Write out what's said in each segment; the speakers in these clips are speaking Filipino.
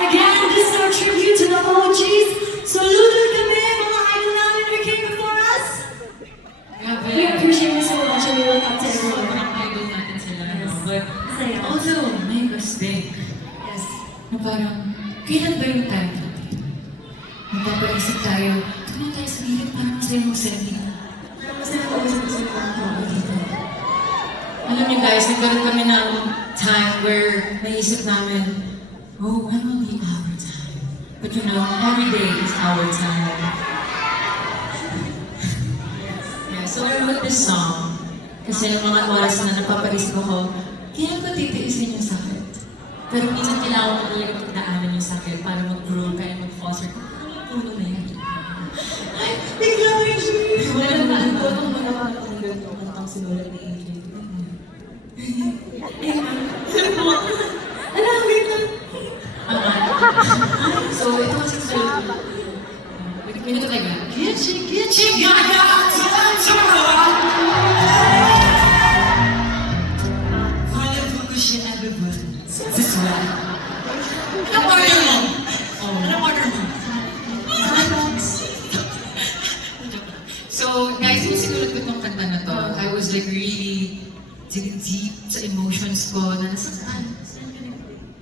Again, this is our tribute to the OGs. Saludo kami, mga idol namin who came before us. We appreciate you so much and we look up to everyone. Sobrang idol natin sila, no? But Masaya. also, make us think Yes. na parang, kailan ba yung time natin? Magpapaisip tayo, tumayo tayo sa gilid para masaya mag-selfie. Masaya ko sa mga tao dito. Alam niyo guys, nagkaroon kami ng time where naisip namin, oh, when will be our time? But you know, every day is our time. Yeah, so I wrote this song kasi ng mga oras na napapaisip ako, kaya ba titiisin yung sakit? Pero minsan kailangan mo talaga pagdaanan yung sakit para mag-grow ka and mag-foster ka. Puno na yan. Ay, bigla ko yung shit! Wala na naman ko itong magkakakanggan yung kantang sinulat ni AJ. Alam mo ito? So, ito kasi sulat ko. Minute talaga. Kitchi, gaga, whatever ko siya everyone. This one. Anong order mo? Anong order mo? So, guys, yung sinulat ko itong kanta na to, I was like really deep sa emotions ko na nasasaan.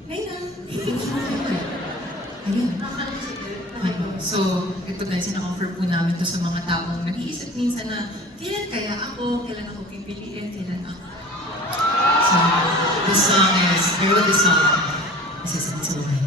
Ayun. So, ito guys, na-offer po namin to sa mga taong nag-iisip minsan na kailan kaya ako, kailan ako pipiliin, kailan ako. So, this song is, I wrote this song, isa sa buhay.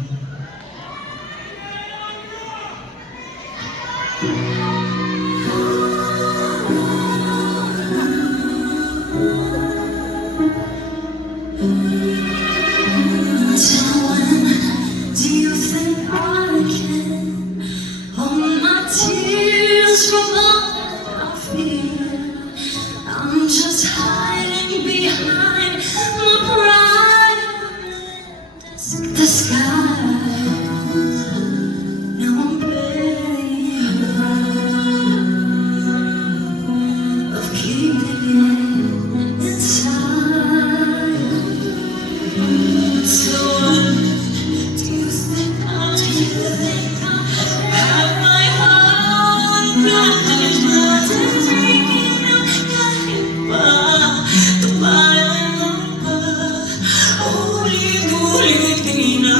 Do you think I can hold my tears from all I feel? I'm just hiding behind my pride. The sky. Now I'm begging of keeping it inside. So do you think I have my heart breaking out kahit pa tumayo pa ulit-ulit di na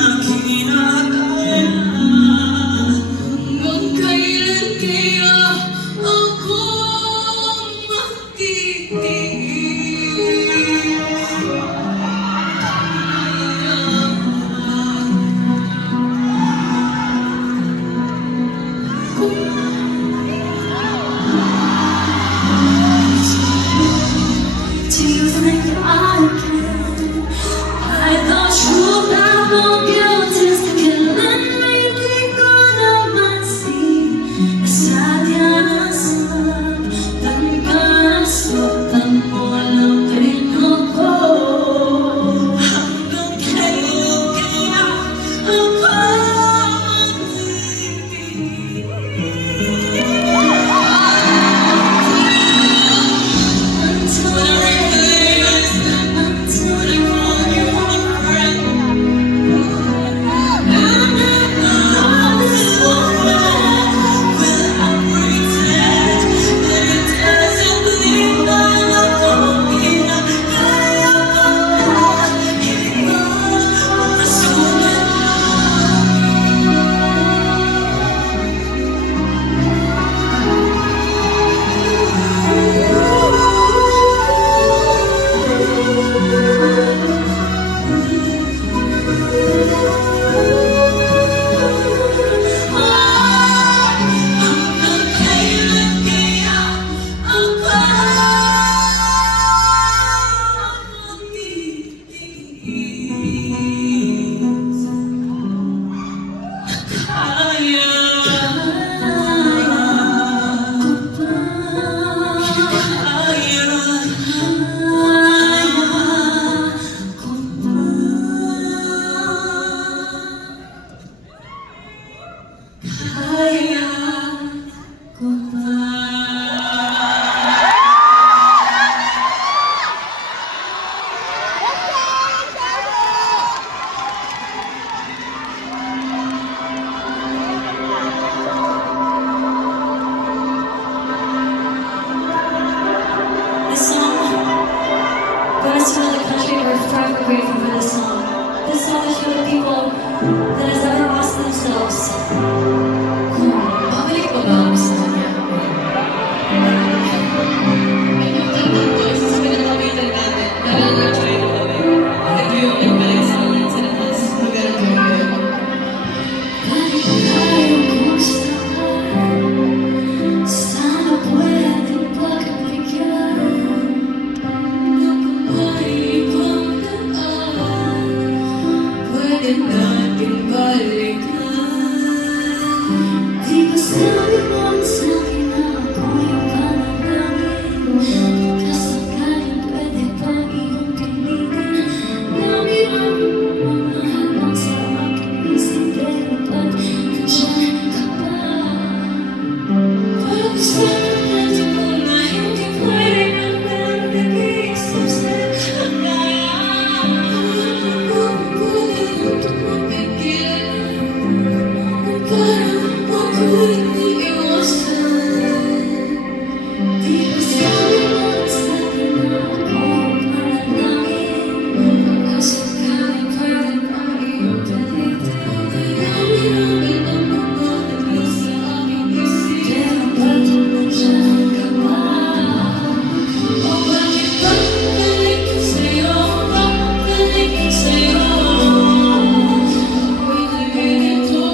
that has ever lost themselves. Babalik ko ba ako sa kanya? Ay, yung tanong ko, isa sa pinakapitan natin, dahil na-try ko kami. Ito yung nagbalik sa akin sa labas. Maganda ko yun. Balik tayo kung saan, sana pwedeng pagbigyan ng kumaibang daan. Pwede natin balikan. Di ba sabi mo sa'kin na ako'y panalangin? Kasakaling pwede pang iyong pilitin. Dami-dami mong mga hadlang sa aking isip, pero ba't nandiyan ka pa? Parang gusto natin mo na hindi pwede naman nag-iisip sa kanya. Kung pwede na tumapigilan, parang ako'y iniiwasan. Di ba sabi mo sa'kin na ako'y panalangin? Kasakaling pwede pang iyong pilitin. Dami-dami ang mga hadlang sa aking isip, pero ba't nandiyan ka pa? O bakit babalik sa'yo? Babalik sa'yo? Ako'y nalilito.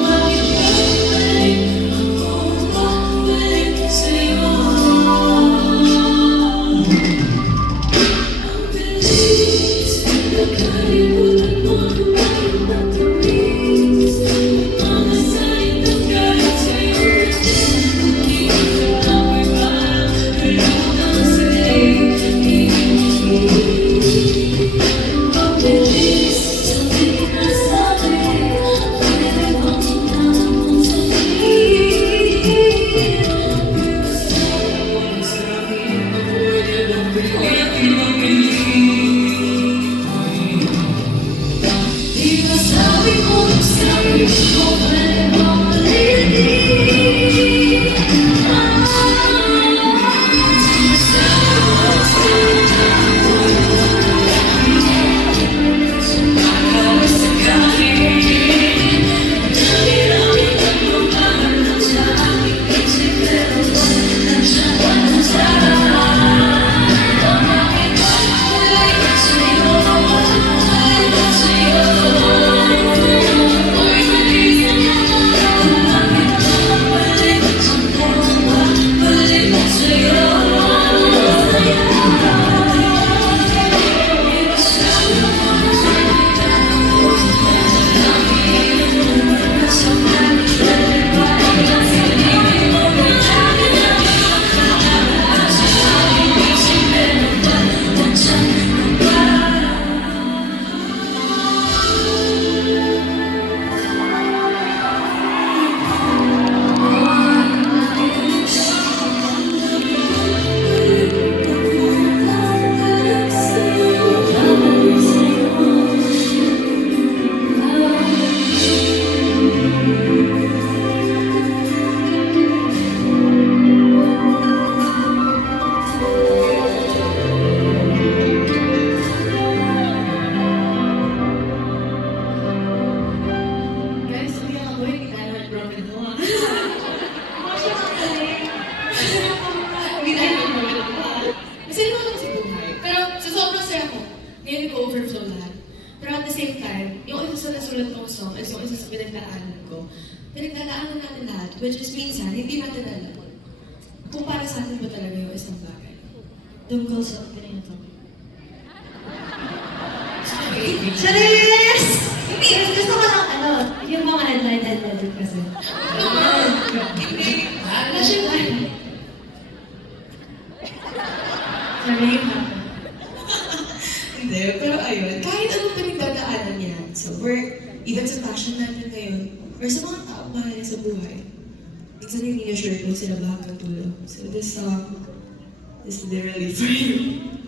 Bakit babalik ako? Babalik sa'yo? Ang bilis, nakalimutan mo na iyong matamis. Mga salitang galing sa'yo, hindi ko amoy parang lutang sa daigdig. Ang bilis, sabihin na sa'kin, pwede bang tingnan mo sa tingin? Di ba sabi mo sa'kin, pwede bang malitin? Guys, umiyak ako, hindi tayo nag-broken mo ah. Hindi tayo nag-broken mo ah. Kasi naman ako si buhay. Pero sa sobrang saya ko, ngayon nag-overflow lahat. Pero at the same time, yung isa sa nasulat kong song is yung isa sa pinagdaanan ko. Pinagdaanan natin lahat, which is minsan, hindi natin alam kung para sa atin ba talaga yung isang bagay. Tungkol sa opening ito. Charis! Hindi, gusto ko lang yung mga headline kasi. Hindi. National. Sabi ka. Hindi, pero ayun, kahit anong pinagdadaanan niya sa work, even sa passion natin ngayon, or sa mga tao mahal niya sa buhay, minsan yung in-assure ko sila makakatulong. So this song is literally for you.